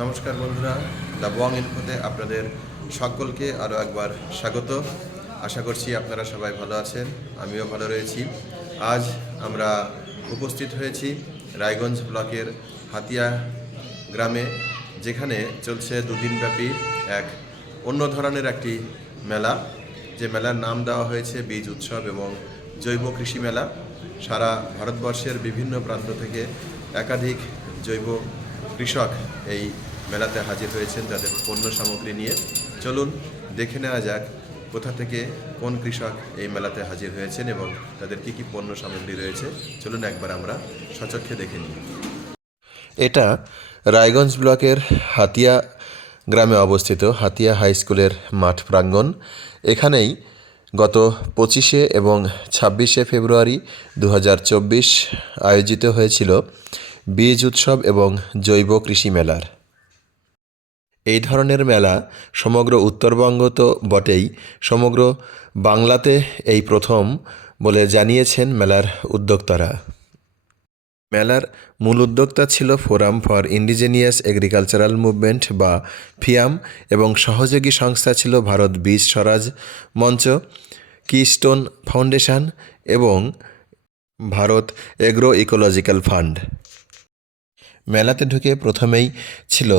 নমস্কার বন্ধুরা, the Bong ইনফোতে আপনাদের সকলকে আরও একবার স্বাগত। আশা করছি আপনারা সবাই ভালো আছেন, আমিও ভালো রয়েছি। আজ আমরা উপস্থিত হয়েছি রায়গঞ্জ ব্লকের হাতিয়া গ্রামে, যেখানে চলছে দুদিনব্যাপী এক অন্য ধরনের একটি মেলা, যে মেলার নাম দেওয়া হয়েছে বীজ উৎসব এবং জৈব কৃষি মেলা। সারা ভারতবর্ষের বিভিন্ন প্রান্ত থেকে একাধিক জৈব কৃষক এই মেলাতে হাজির হয়েছেন তাদের পণ্য সামগ্রী নিয়ে। চলুন দেখে নেওয়া যাক কোথা থেকে কোন কৃষক এই মেলাতে হাজির হয়েছেন এবং তাদের কী কী পণ্য সামগ্রী রয়েছে। চলুন একবার আমরা সচক্ষে দেখে নিই। এটা রায়গঞ্জ ব্লকের হাতিয়া গ্রামে অবস্থিত হাতিয়া হাই স্কুলের মাঠ প্রাঙ্গণ। এখানেই গত 25 এবং 26 ফেব্রুয়ারি 2024 আয়োজিত হয়েছিল বীজ উৎসব এবং জৈব কৃষি মেলার। এই ধরনের মেলা সমগ্র উত্তরবঙ্গ তো বটেই, সমগ্র বাংলাতে এই প্রথম বলে জানিয়েছেন মেলার উদ্যোক্তারা। মেলার মূল উদ্যোক্তা ছিল forum for indigenous agricultural movement বা ফিয়াম, এবং সহযোগী সংস্থা ছিল ভারত বীজ স্বরাজ মঞ্চ, কিস্টোন ফাউন্ডেশন এবং ভারত এগ্রো ইকোলজিক্যাল ফান্ড। মেলাতে ঢুকে প্রথমেই ছিল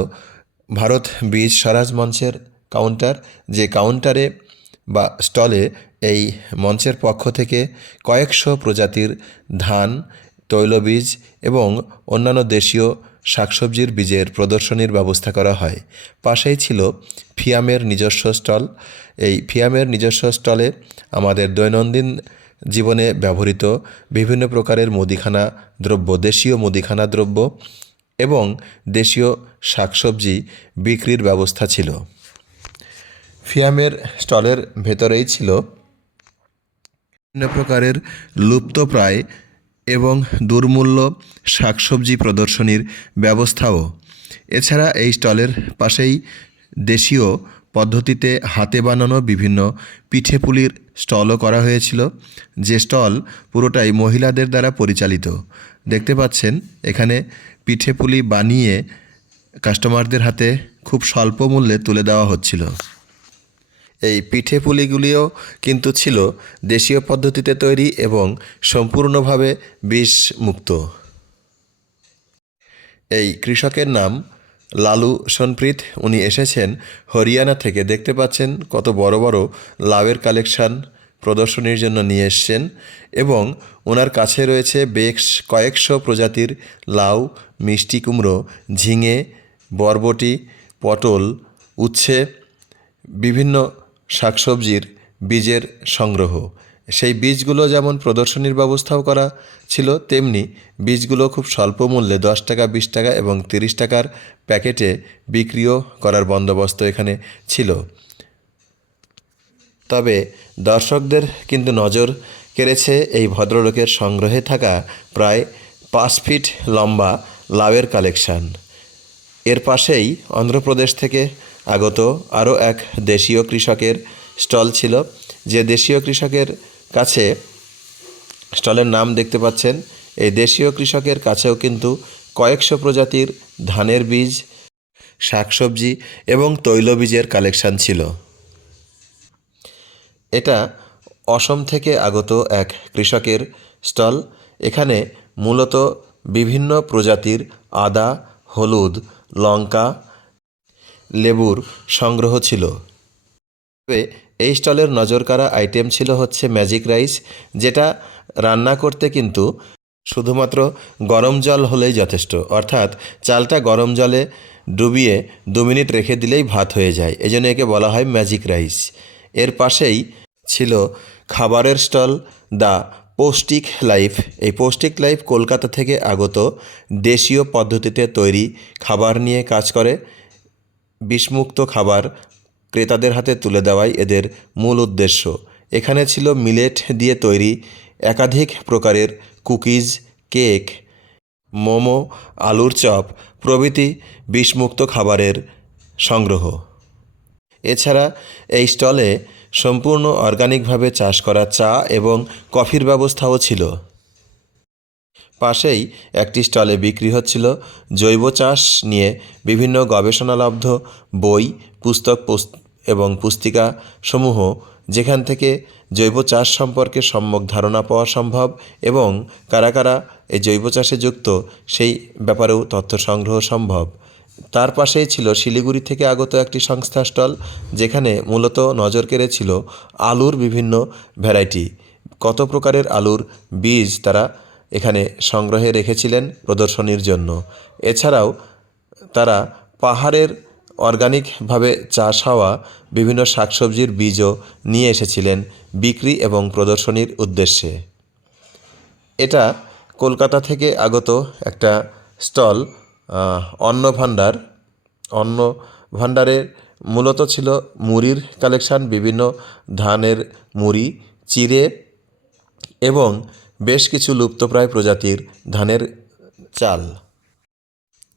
ভারত বীজ স্বরাজ মঞ্চের কাউন্টার, যে কাউন্টারে বা স্টলে এই মঞ্চের পক্ষ থেকে কয়েকশো প্রজাতির ধান, তৈলবীজ এবং অন্যান্য দেশীয় শাকসবজির বীজের প্রদর্শনীর ব্যবস্থা করা হয়। পাশেই ছিল ফিয়ামের নিজস্ব স্টল। এই ফিয়ামের নিজস্ব স্টলে আমাদের দৈনন্দিন জীবনে ব্যবহৃত বিভিন্ন প্রকারের মুদিখানা দ্রব্য, দেশীয় মুদিখানা দ্রব্য এবং দেশীয় শাকসবজি বিক্রির ব্যবস্থা ছিল। ফিয়ামের স্টলের ভেতরেই ছিল বিভিন্ন প্রকারের লুপ্তপ্রায় এবং দুর্মূল্য শাকসবজি প্রদর্শনীর ব্যবস্থাও। এছাড়া এই স্টলের পাশেই দেশীয় পদ্ধতিতে হাতে বানানো বিভিন্ন পিঠেপুলির স্টলও করা হয়েছিল, যে স্টল পুরোটাই মহিলাদের দ্বারা পরিচালিত। দেখতে পাচ্ছেন এখানে পিঠেপুলি বানিয়ে কাস্টমারদের হাতে খুব স্বল্প মূল্যে তুলে দেওয়া হচ্ছিল। এই পিঠেপুলিগুলিও কিন্তু ছিল দেশীয় পদ্ধতিতে তৈরি এবং সম্পূর্ণভাবে বিষমুক্ত। এই কৃষকের নাম লালু সনপ্রীত। উনি এসেছেন হরিয়ানা থেকে। দেখতে পাচ্ছেন কত বড় বড় লাউয়ের কালেকশান প্রদর্শনীর জন্য নিয়ে এসছেন, এবং ওনার কাছে রয়েছে বেশ কয়েকশো প্রজাতির লাউ, মিষ্টি কুমড়ো, ঝিঙে, বরবটি, পটল, উচ্ছে, বিভিন্ন শাকসবজির বীজের সংগ্রহ। সেই বীজগুলো যেমন প্রদর্শনীর ব্যবস্থাও করা ছিল, তেমনি বীজগুলো খুব স্বল্প মূল্যে 10 টাকা, 20 টাকা এবং 30 টাকার প্যাকেটে বিক্রিও করার বন্দোবস্ত এখানে ছিল। তবে দর্শকদের কিন্তু নজর কেড়েছে এই ভদ্রলোকের সংগ্রহে থাকা প্রায় 5 ফিট লম্বা লাউয়ের কালেকশান। এর পাশেই অন্ধ্রপ্রদেশ থেকে আগত আরও এক দেশীয় কৃষকের স্টল ছিল, যে দেশীয় কৃষকের কাছে স্টলের নাম দেখতে পাচ্ছেন। এই দেশীয় কৃষকের কাছেও কিন্তু কয়েকশো প্রজাতির ধানের বীজ, শাকসবজি এবং তৈলবীজের কালেকশান ছিল। এটা অসম থেকে আগত এক কৃষকের স্টল। এখানে মূলত বিভিন্ন প্রজাতির আদা, হলুদ, লঙ্কা, লেবুর সংগ্রহ ছিল। তবে এই স্টলের নজরকাড়া আইটেম ছিল হচ্ছে ম্যাজিক রাইস, যেটা রান্না করতে কিন্তু শুধুমাত্র গরম জল হলেই যথেষ্ট, অর্থাৎ চালটা গরম জলে ডুবিয়ে 2 মিনিট রেখে দিলেই ভাত হয়ে যায়, এজন্য একে বলা হয় ম্যাজিক রাইস। এর পাশেই ছিল খাবারের স্টল দ্য পৌষ্টিক লাইফ। এই পৌষ্টিক লাইফ কলকাতা থেকে আগত দেশীয় পদ্ধতিতে তৈরি খাবার নিয়ে কাজ করে। বিষমুক্ত খাবার ক্রেতাদের হাতে তুলে দেওয়াই এদের মূল উদ্দেশ্য। এখানে ছিল মিলেট দিয়ে তৈরি একাধিক প্রকারের কুকিজ, কেক, মোমো, আলুর চপ প্রভৃতি বিষমুক্ত খাবারের সংগ্রহ। এছাড়া এই স্টলে সম্পূর্ণ অর্গানিকভাবে চাষ করা চা এবং কফির ব্যবস্থাও ছিল। পাশেই একটি স্টলে বিক্রি হচ্ছিল জৈব চাষ নিয়ে বিভিন্ন গবেষণালব্ধ বই, পুস্তক এবং পুস্তিকা সমূহ, যেখান থেকে জৈব চাষ সম্পর্কে সম্যক ধারণা পাওয়া সম্ভব এবং কারা কারা এই জৈব চাষে যুক্ত সেই ব্যাপারেও তথ্য সংগ্রহ সম্ভব। তার পাশেই ছিল শিলিগুড়ি থেকে আগত একটি সংস্থা স্টল, যেখানে মূলত নজর কেড়েছিল আলুর বিভিন্ন ভ্যারাইটি, কত প্রকারের আলুর বীজ তারা এখানে সংগ্রহে রেখেছিলেন প্রদর্শনীর জন্য। এছাড়াও তারা পাহাড়ের অর্গানিকভাবে চাষ হওয়া বিভিন্ন শাকসবজির বীজও নিয়ে এসেছিলেন বিক্রি এবং প্রদর্শনীর উদ্দেশ্যে। এটা কলকাতা থেকে আগত একটা স্টল, অন্ন ভাণ্ডারের মূলত ছিল মুড়ির কালেকশান, বিভিন্ন ধানের মুড়ি, চিড়ে এবং বেশ কিছু লুপ্তপ্রায় প্রজাতির ধানের চাল।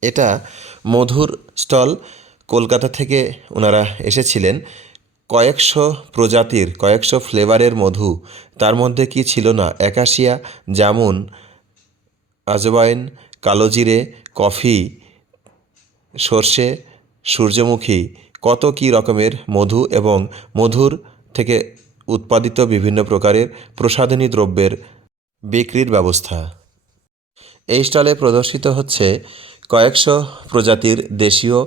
এটা মধুর স্টল, কলকাতা থেকে ওনারা এসেছিলেন। কয়েকশো প্রজাতির, কয়েকশো ফ্লেভারের মধু, তার মধ্যে কি ছিল না, অ্যাকাশিয়া, জামুন, আজওয়াইন, কালোজিরে, কফি, সর্ষে, সূর্যমুখী, কত কী রকমের মধু এবং মধুর থেকে উৎপাদিত বিভিন্ন প্রকারের প্রসাধনী দ্রব্যের বিক্রির ব্যবস্থা। এই স্টলে প্রদর্শিত হচ্ছে কয়েকশো প্রজাতির দেশীয়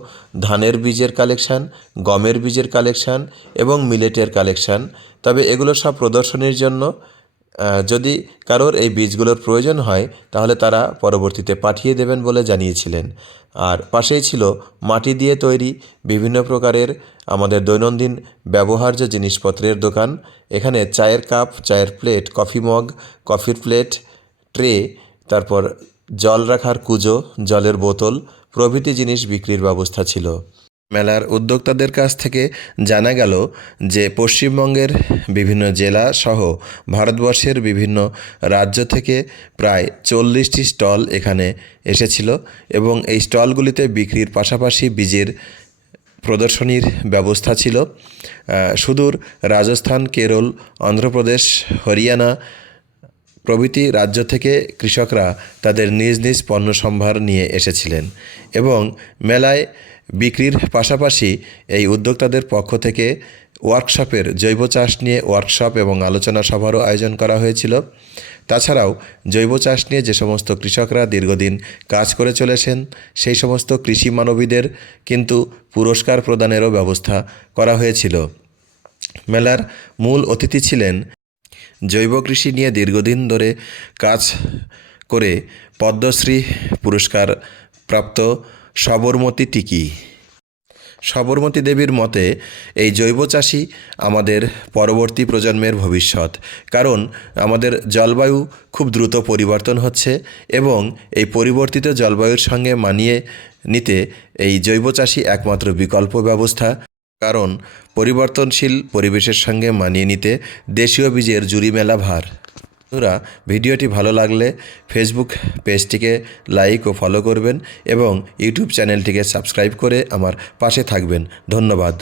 ধানের বীজের কালেকশান, গমের বীজের কালেকশান এবং মিলেটের কালেকশান। তবে এগুলো সব প্রদর্শনীর জন্য, যদি কারোর এই বীজগুলোর প্রয়োজন হয় তাহলে তারা পরবর্তীতে পাঠিয়ে দেবেন বলে জানিয়েছিলেন। আর পাশেই ছিল মাটি দিয়ে তৈরি বিভিন্ন প্রকারের আমাদের দৈনন্দিন ব্যবহার্য জিনিসপত্রের দোকান। এখানে চায়ের কাপ, চায়ের প্লেট, কফি মগ, কফির প্লেট, ট্রে, তারপর জল রাখার কুজো, জলের বোতল প্রভৃতি জিনিস বিক্রির ব্যবস্থা ছিল। মেলার উদ্যোক্তাদের কাছ থেকে জানা গেল যে পশ্চিমবঙ্গের বিভিন্ন জেলা সহ ভারতবর্ষের বিভিন্ন রাজ্য থেকে প্রায় 40টি স্টল এখানে এসেছিল এবং এই স্টলগুলিতে বিক্রির পাশাপাশি বীজের প্রদর্শনীর ব্যবস্থা ছিল। সুদূর রাজস্থান, কেরল, অন্ধ্রপ্রদেশ, হরিয়ানা প্রভৃতি রাজ্য থেকে কৃষকরা তাদের নিজ নিজ পণ্য সম্ভার নিয়ে এসেছিলেন এবং মেলায় বিক্রির পাশাপাশি এই উদ্যোক্তাদের পক্ষ থেকে ওয়ার্কশপের, জৈব চাষ নিয়ে ওয়ার্কশপ এবং আলোচনা সভারও আয়োজন করা হয়েছিল। তাছাড়াও জৈব চাষ নিয়ে যে সমস্ত কৃষকরা দীর্ঘদিন কাজ করে চলেছেন সেই সমস্ত কৃষি মানবীদের কিন্তু পুরস্কার প্রদানেরও ব্যবস্থা করা হয়েছিল। মেলার মূল অতিথি ছিলেন জৈব কৃষি নিয়ে দীর্ঘদিন ধরে কাজ করে পদ্মশ্রী পুরস্কার প্রাপ্ত সবরমতী টিকি। সবরমতী দেবীর মতে এই জৈব চাষই আমাদের পরবর্তী প্রজন্মের ভবিষ্যৎ, কারণ আমাদের জলবায়ু খুব দ্রুত পরিবর্তন হচ্ছে এবং এই পরিবর্তিত জলবায়ুর সঙ্গে মানিয়ে নিতে এই জৈব চাষই একমাত্র বিকল্প ব্যবস্থা। কারণ পরিবর্তনশীল পরিবেশের সঙ্গে মানিয়ে নিতে দেশীয় বীজের জুরি মেলা ভার। বন্ধুরা, ভিডিওটি ভালো লাগলে ফেসবুক পেজটিকে লাইক ও ফলো করবেন এবং ইউটিউব চ্যানেলটিকে সাবস্ক্রাইব করে আমার পাশে থাকবেন। ধন্যবাদ।